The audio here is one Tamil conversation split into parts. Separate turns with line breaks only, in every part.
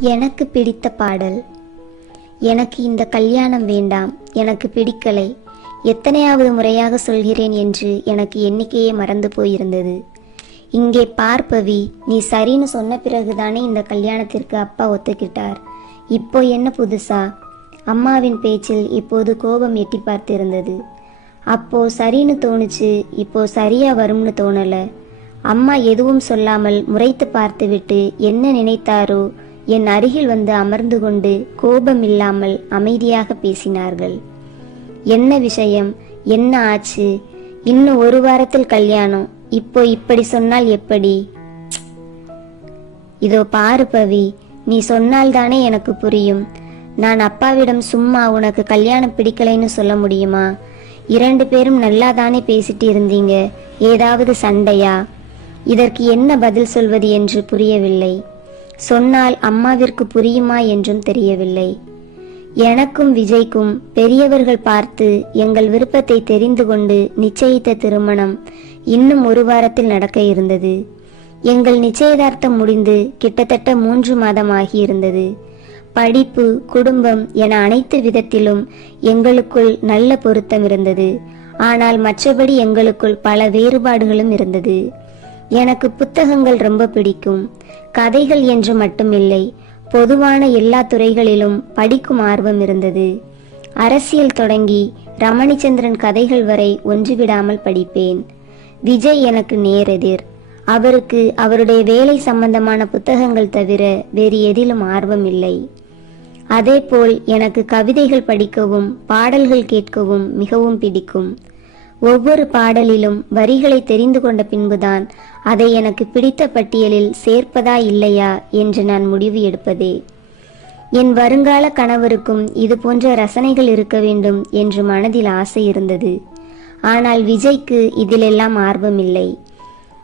எனக்கு பிடித்த பாடல். எனக்கு இந்த கல்யாணம் வேண்டாம் எனக்கு பிடிக்கலை. எத்தனையாவது முறையாக சொல்கிறேன் என்று எனக்கு எண்ணிக்கையே மறந்து போயிருந்தது. இங்கே பார்ப்பவி நீ சரின்னு சொன்ன பிறகுதானே இந்த கல்யாணத்திற்கு அப்பா ஒத்துக்கிட்டார். இப்போ என்ன புதுசா? அம்மாவின் பேச்சில் இப்போது கோபம் எட்டி பார்த்திருந்தது. அப்போ சரின்னு தோணுச்சு இப்போ சரியா வரும்னு தோணல. அம்மா எதுவும் சொல்லாமல் முறைத்து பார்த்துவிட்டு என்ன நினைத்தாரோ என் அருகில் வந்து அமர்ந்து கொண்டு கோபம் இல்லாமல் அமைதியாக பேசினார்கள். என்ன விஷயம்? என்ன ஆச்சு? இன்னும் ஒரு வாரத்தில் கல்யாணம். இப்போ இப்படி சொன்னால் எப்படி? இதோ பாரு பவி நீ சொன்னால்தானே எனக்கு புரியும். நான் அப்பாவிடம் சும்மா உனக்கு கல்யாணம் பிடிக்கலைன்னு சொல்ல முடியுமா? இரண்டு பேரும் நல்லா தானே பேசிட்டு இருந்தீங்க. ஏதாவது சண்டையா? இதற்கு என்ன பதில் சொல்வது என்று புரியவில்லை. சொன்னால் அம்மாவிற்கு புரியுமா என்றும் தெரியவில்லை. எனக்கும் விஜய்க்கும் பெரியவர்கள் பார்த்து எங்கள் விருப்பத்தை தெரிந்து கொண்டு நிச்சயித்த திருமணம் இன்னும் ஒரு வாரத்தில் நடக்க இருந்தது. எங்கள் நிச்சயதார்த்தம் முடிந்து கிட்டத்தட்ட மூன்று மாதம் ஆகியிருந்தது. படிப்பு குடும்பம் என அனைத்து விதத்திலும் எங்களுக்குள் நல்ல பொருத்தம் இருந்தது. ஆனால் மற்றபடி எங்களுக்குள் பல வேறுபாடுகளும் இருந்தது. எனக்கு புத்தகங்கள் ரொம்ப பிடிக்கும். கதைகள் என்று மட்டுமில்லை பொதுவான எல்லா துறைகளிலும் படிக்கும் ஆர்வம் இருந்தது. அரசியல் தொடங்கி ரமணிச்சந்திரன் கதைகள் வரை ஒன்றுவிடாமல் படிப்பேன். விஜய் எனக்கு நேரெதிர் அவருக்கு அவருடைய வேலை சம்பந்தமான புத்தகங்கள் தவிர வேறு எதிலும் ஆர்வம் இல்லை. அதேபோல் எனக்கு கவிதைகள் படிக்கவும் பாடல்கள் கேட்கவும் மிகவும் பிடிக்கும். ஒவ்வொரு பாடலிலும் வரிகளை தெரிந்து கொண்ட பின்புதான் அதை எனக்கு பிடித்த பட்டியலில் சேர்ப்பதா இல்லையா என்று நான் முடிவு எடுப்பதே. என் வருங்கால கணவருக்கும் இது போன்ற ரசனைகள் இருக்க வேண்டும் என்று மனதில் ஆசை இருந்தது. ஆனால் விஜய்க்கு இதிலெல்லாம் ஆர்வமில்லை.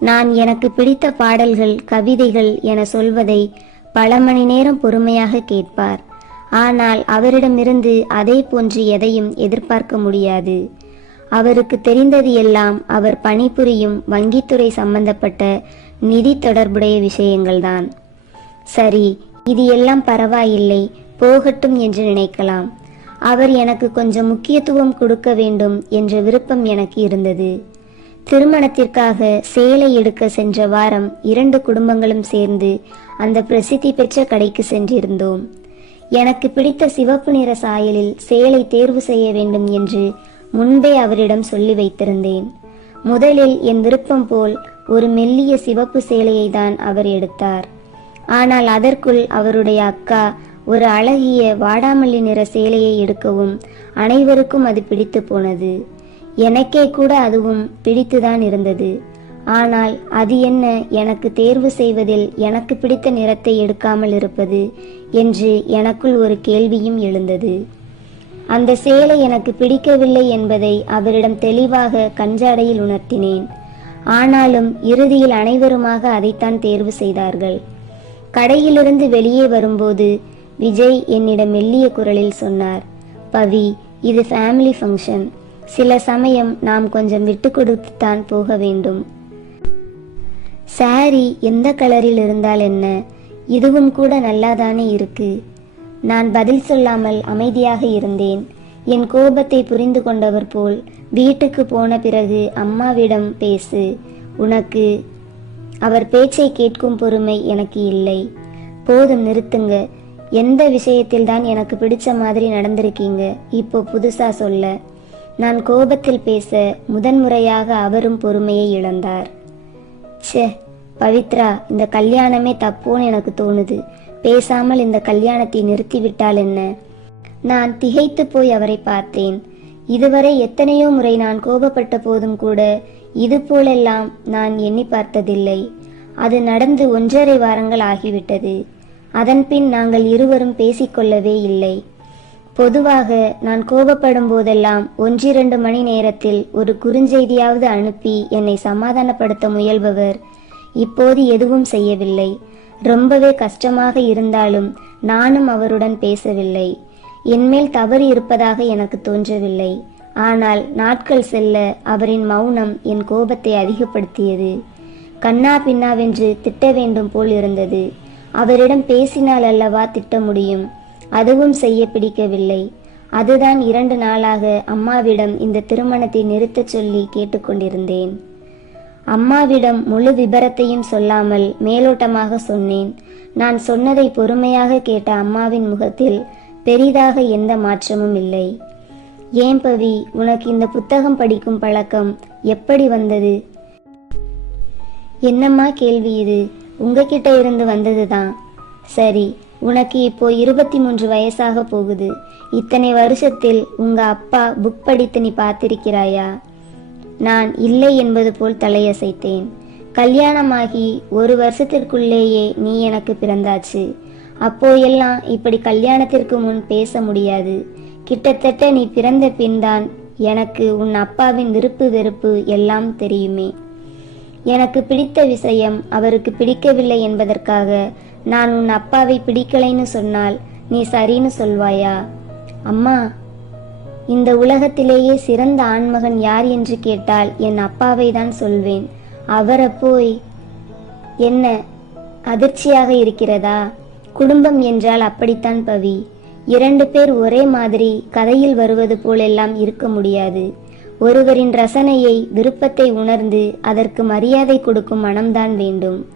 நான் எனக்கு பிடித்த பாடல்கள் கவிதைகள் என சொல்வதை பல மணி நேரம் பொறுமையாக கேட்பார். ஆனால் அவரிடமிருந்து அதே போன்று எதையும் எதிர்பார்க்க முடியாது. அவருக்கு தெரிந்தது எல்லாம் அவர் பணிபுரியும் வங்கித்துறை சம்பந்தப்பட்ட நிதி தொடர்புடைய விஷயங்கள்தான். சரி இது எல்லாம் பரவாயில்லை போகட்டும் என்று நினைக்கலாம். அவர் எனக்கு கொஞ்சம் முக்கியத்துவம் கொடுக்க வேண்டும் என்ற விருப்பம் எனக்கு இருந்தது. திருமணத்திற்காக சேலை எடுக்க சென்ற வாரம் இரண்டு குடும்பங்களும் சேர்ந்து அந்த பிரசித்தி பெற்ற கடைக்கு சென்றிருந்தோம். எனக்கு பிடித்த சிவப்பு நிற சாயலில் சேலை தேர்வு செய்ய வேண்டும் என்று முன்பே அவரிடம் சொல்லி வைத்திருந்தேன். முதலில் என் விருப்பம் போல் ஒரு மெல்லிய சிவப்பு சேலையை தான் அவர் எடுத்தார். ஆனால் அதற்குள் அவருடைய அக்கா ஒரு அழகிய வாடாமல்லி நிற சேலையை எடுக்கவும் அனைவருக்கும் அது பிடித்து போனது. எனக்கே கூட அதுவும் பிடித்துதான் இருந்தது. ஆனால் அது என்ன எனக்கு தேர்வு செய்வதில் எனக்கு பிடித்த நிறத்தை எடுக்காமல் இருப்பது என்று எனக்குள் ஒரு கேள்வியும் எழுந்தது. அந்த சேலை எனக்கு பிடிக்கவில்லை என்பதை அவரிடம் தெளிவாக கஞ்சாடையில் உணர்த்தினேன். ஆனாலும் இறுதியில் அனைவருமாக அதைத்தான் தேர்வு செய்தார்கள். கடையிலிருந்து வெளியே வரும்போது விஜய் என்னிடம் மெல்லிய குரலில் சொன்னார் பவி இது ஃபேமிலி ஃபங்க்ஷன் சில சமயம் நாம் கொஞ்சம் விட்டு கொடுத்துத்தான் போக வேண்டும். சாரி எந்த கலரில் இருந்தால் என்ன? இதுவும் கூட நல்லாதானே இருக்குது நான் பதில் சொல்லாமல் அமைதியாக இருந்தேன். என் கோபத்தை புரிந்து கொண்டவர் போல் வீட்டுக்கு போன பிறகு அம்மாவிடம் பேசு. உனக்கு அவர் பேச்சை கேட்கும் பொறுமை எனக்கு இல்லை. போதும் நிறுத்துங்க. எந்த விஷயத்தில் தான் எனக்கு பிடிச்ச மாதிரி நடந்திருக்கீங்க? இப்போ புதுசா சொல்ல. நான் கோபத்தில் பேச முதன்முறையாக அவரும் பொறுமையை இழந்தார். ச்சே பவித்ரா இந்த கல்யாணமே தப்போன்னு எனக்கு தோணுது. பேசாமல் இந்த கல்யாணத்தை நிறுத்திவிட்டால் என்ன? நான் திகைத்து போய் அவரை பார்த்தேன். இதுவரை எத்தனையோ முறை நான் கோபப்பட்ட போதும் கூட இது போலெல்லாம் நான் எண்ணி பார்த்ததில்லை. அது நடந்து ஒன்றரை வாரங்கள் ஆகிவிட்டது. அதன்பின் நாங்கள் இருவரும் பேசிக்கொள்ளவே இல்லை. பொதுவாக நான் கோபப்படும் போதெல்லாம் ஒன்றிரண்டு மணி நேரத்தில் ஒரு குறுஞ்செய்தியாவது அனுப்பி என்னை சமாதானப்படுத்த முயல்பவர் இப்போது எதுவும் செய்யவில்லை. ரொம்பவே கஷ்டமாக இருந்தாலும் நானும் அவருடன் பேசவில்லை. என்மேல் தவறு இருப்பதாக எனக்கு தோன்றவில்லை. ஆனால் நாட்கள் செல்ல அவரின் மௌனம் என் கோபத்தை அதிகப்படுத்தியது. கண்ணா பின்னாவென்று திட்ட வேண்டும் போல் இருந்தது. அவரிடம் பேசினால் அல்லவா திட்ட முடியும்? அதுவும் செய்ய பிடிக்கவில்லை. அதுதான் இரண்டு நாளாக அம்மாவிடம் இந்த திருமணத்தை நிறுத்தச் சொல்லி கேட்டுக்கொண்டிருந்தேன். அம்மாவிடம் முழு விபரத்தையும் சொல்லாமல் மேலோட்டமாக சொன்னேன். நான் சொன்னதை பொறுமையாக கேட்ட அம்மாவின் முகத்தில் பெரிதாக எந்த மாற்றமும் இல்லை. ஏன் பவி உனக்கு இந்த புத்தகம் படிக்கும் பழக்கம் எப்படி வந்தது? என்னம்மா கேள்வி இது? உங்ககிட்ட இருந்து வந்ததுதான் சரி உனக்கு இப்போ இருபத்தி மூன்று வயசாக போகுது. இத்தனை வருஷத்தில் உங்க அப்பா புக் படித்து நீ பார்த்திருக்கிறாயா? நான் இல்லை என்பது போல் தலையசைத்தேன். கல்யாணமாகி ஒரு வருஷத்திற்குள்ளேயே நீ எனக்கு பிறந்தாச்சு. அப்போ எல்லாம் இப்படி கல்யாணத்திற்கு முன் பேச முடியாது. கிட்டத்தட்ட நீ பிறந்த பின்தான் எனக்கு உன் அப்பாவின் விருப்பு வெறுப்பு எல்லாம் தெரியுமே. எனக்கு பிடித்த விஷயம் அவருக்கு பிடிக்கவில்லை என்பதற்காக நான் உன் அப்பாவை பிடிக்கலைன்னு சொன்னால் நீ சரின்னு சொல்வாயா? அம்மா இந்த உலகத்திலேயே சிறந்த ஆண்மகன் யார் என்று கேட்டால் என் அப்பாவை தான் சொல்வேன். அவரை போய் என்ன அதிர்ச்சியாக இருக்கிறதா? குடும்பம் என்றால் அப்படித்தான் பவி. இரண்டு பேர் ஒரே மாதிரி கதையில் வருவது போலெல்லாம் இருக்க முடியாது. ஒருவரின் ரசனையை விருப்பத்தை உணர்ந்து அதற்கு மரியாதை கொடுக்கும் மனம்தான் வேண்டும்.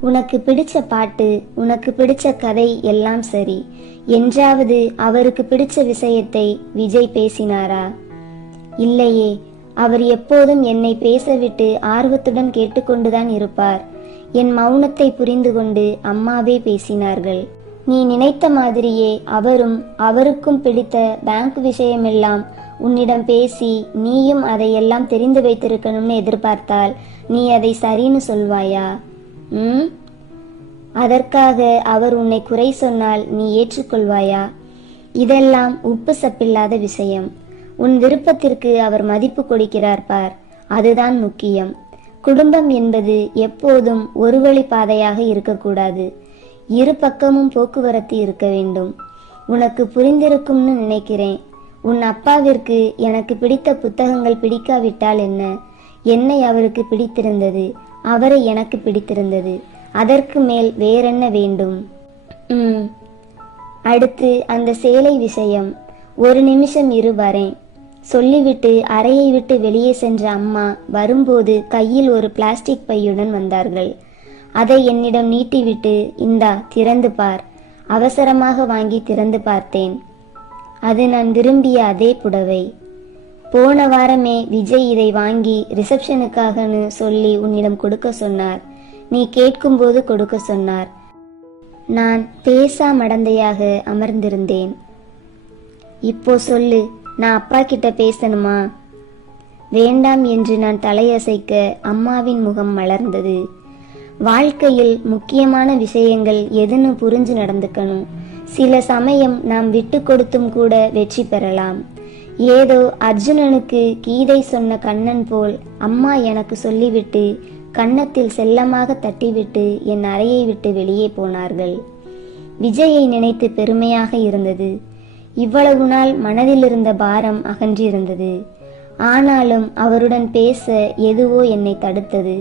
உனக்கு பிடிச்ச பாட்டு உனக்கு பிடிச்ச கதை எல்லாம் சரி. என்றாவது அவருக்கு பிடிச்ச விஷயத்தை விஜய் பேசினாரா? இல்லையே அவர் எப்போதும் என்னை பேசவிட்டு ஆர்வத்துடன் கேட்டுக்கொண்டுதான் இருப்பார். என் மௌனத்தை புரிந்து கொண்டு அம்மாவே பேசினார்கள். நீ நினைத்த மாதிரியே அவரும் அவருக்கும் பிடித்த பேங்க் விஷயமெல்லாம் உன்னிடம் பேசி நீயும் அதையெல்லாம் தெரிந்து வைத்திருக்கணும்னு எதிர்பார்த்தால் நீ அதை சரின்னு சொல்வாயா? ம்? அதற்காக அவர் உன்னை குறை சொன்னால் நீ ஏற்றுக்கொள்வாயா? இதெல்லாம் உப்பு சப்பில்லாத விஷயம். உன் விருப்பத்திற்கு அவர் மதிப்பு கொடுக்கிறார் பார். அதுதான் முக்கியம். குடும்பம் என்பது எப்போதும் ஒரு வழி பாதையாக இருக்கக்கூடாது. இரு பக்கமும் போக்குவரத்து இருக்க வேண்டும். உனக்கு புரிந்திருக்கும்னு நினைக்கிறேன். உன் அப்பாவிற்கு எனக்கு பிடித்த புத்தகங்கள் பிடிக்காவிட்டால் என்ன? என்னை அவருக்கு பிடித்திருந்தது? அவரை எனக்கு பிடித்திருந்தது. அதற்கு மேல் வேறென்ன வேண்டும்? ம். அடுத்து அந்த சேலை விஷயம். ஒரு நிமிஷம் இரு வரேன். சொல்லிவிட்டு அறையை விட்டு வெளியே சென்ற அம்மா வரும்போது கையில் ஒரு பிளாஸ்டிக் பையுடன் வந்தார்கள். அதை என்னிடம் நீட்டிவிட்டு இந்தா திறந்து பார். அவசரமாக வாங்கி திறந்து பார்த்தேன். அது நான் விரும்பிய அதே புடவை. போன வாரமே விஜய் இதை வாங்கி ரிசப்ஷனுக்காகன்னு சொல்லி உன்னிடம் கொடுக்க சொன்னார். நீ கேட்கும்போது கொடுக்க சொன்னார். நான் பேசா மடந்தையாக அமர்ந்திருந்தேன். இப்போ சொல்லு நான் அப்பா கிட்ட பேசணுமா? வேண்டாம் என்று நான் தலையசைக்க அம்மாவின் முகம் மலர்ந்தது. வாழ்க்கையில் முக்கியமான விஷயங்கள் எதுன்னு புரிஞ்சு நடந்துக்கணும். சில சமயம் நாம் விட்டு கொடுத்தும் கூட வெற்றி பெறலாம். ஏதோ அர்ஜுனனுக்கு கீதை சொன்ன கண்ணன் போல் அம்மா எனக்கு சொல்லிவிட்டு கன்னத்தில் செல்லமாக தட்டிவிட்டு என் அறையை விட்டு வெளியே போனார்கள். விஜயை நினைத்து பெருமையாக இருந்தது. இவ்வளவு நாள் மனதில் இருந்த பாரம் அகன்றிருந்தது. ஆனாலும் அவருடன் பேச எதுவோ என்னை தடுத்தது.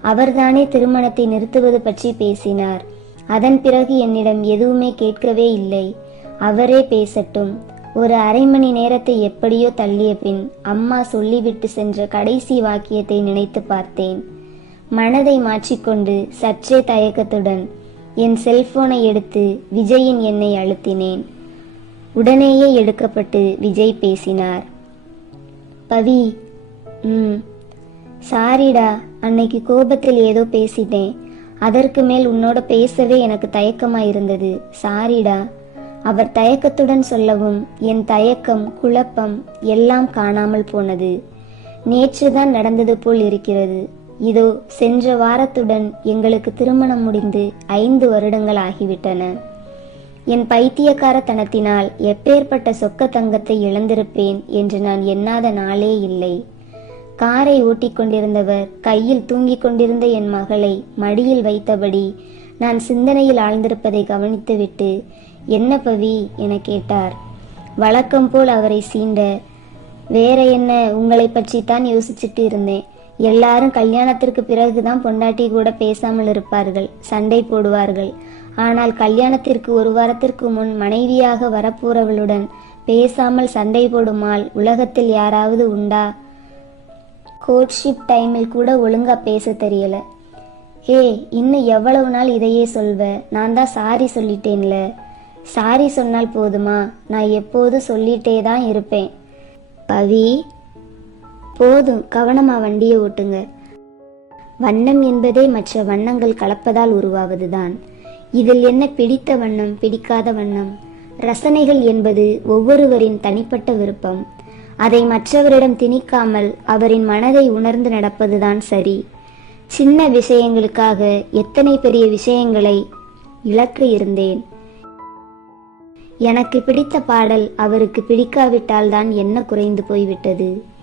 அவர்தானே திருமணத்தை நிறுத்துவது பற்றி பேசினார். அதன் பிறகு என்னிடம் எதுவுமே கேட்கவே இல்லை. அவரே பேசட்டும். ஒரு அரை மணி நேரத்தை எப்படியோ தள்ளிய பின் அம்மா சொல்லிவிட்டு சென்ற கடைசி வாக்கியத்தை நினைத்து பார்த்தேன். மனதை மாற்றிக்கொண்டு சற்றே தயக்கத்துடன் என் செல்போனை எடுத்து விஜயின் எண்ணை அழுத்தினேன். உடனேயே எடுக்கப்பட்டு விஜய் பேசினார். பவி ம் சாரிடா அன்னைக்கு கோபத்தில் ஏதோ பேசிட்டேன். அதற்கு மேல் உன்னோட பேசவே எனக்கு தயக்கமா இருந்தது சாரிடா அவர் தயக்கத்துடன் சொல்லவும் என் தயக்கம் குழப்பம் எல்லாம் காணாமல் போனது. நேற்றுதான் நடந்தது போல் இருக்கிறது. இதோ சென்ற வாரத்துடன் எங்களுக்கு திருமணம் முடிந்து ஐந்து வருடங்கள் ஆகிவிட்டன என் பைத்தியக்காரத்தனத்தினால் எப்பேற்பட்ட சொக்க தங்கத்தை இழந்திருப்பேன் என்று நான் எண்ணாத நாளே இல்லை. காரை ஓட்டிக்கொண்டிருந்தவர் கையில் தூங்கிக் கொண்டிருந்த என் மகளை மடியில் வைத்தபடி நான் சிந்தனையில் ஆழ்ந்திருப்பதை கவனித்துவிட்டு என்ன பவி? என கேட்டார். வழக்கம் போல் அவரை சீண்ட வேற என்ன உங்களை பற்றித்தான் யோசிச்சுட்டு இருந்தேன். எல்லாரும் கல்யாணத்திற்கு பிறகுதான் பொண்டாட்டி கூட பேசாமல் இருப்பார்கள் சண்டை போடுவார்கள். ஆனால் கல்யாணத்திற்கு ஒரு வாரத்திற்கு முன் மனைவியாக வரப்போறவளுடன் பேசாமல் சண்டை போடுமாள் உலகத்தில் யாராவது உண்டா? கோட்ஷிப் டைமில் கூட ஒழுங்கா பேச தெரியல. ஏ இன்னும் எவ்வளவு நாள் இதையே சொல்வ? நான் தான் சாரி சொல்லிட்டேன்ல. சாரி சொன்னால் போதுமா? நான் எப்போது சொல்லிட்டே தான் இருப்பேன். பவி போதும் கவனமா வண்டியை ஓட்டுங்க. வண்ணம் என்பதே மற்ற வண்ணங்கள் கலப்பதால் உருவாவதுதான். இதில் என்ன பிடித்த வண்ணம் பிடிக்காத வண்ணம்? ரசனைகள் என்பது ஒவ்வொருவரின் தனிப்பட்ட விருப்பம். அதை மற்றவரிடம் திணிக்காமல் அவரின் மனதை உணர்ந்து நடப்பதுதான் சரி. சின்ன விஷயங்களுக்காக எத்தனை பெரிய விஷயங்களை இழக்க இருந்தேன்? எனக்கு பிடித்த பாடல் அவருக்கு பிடிக்காவிட்டால் தான் என்ன குறைந்து போய்விட்டது?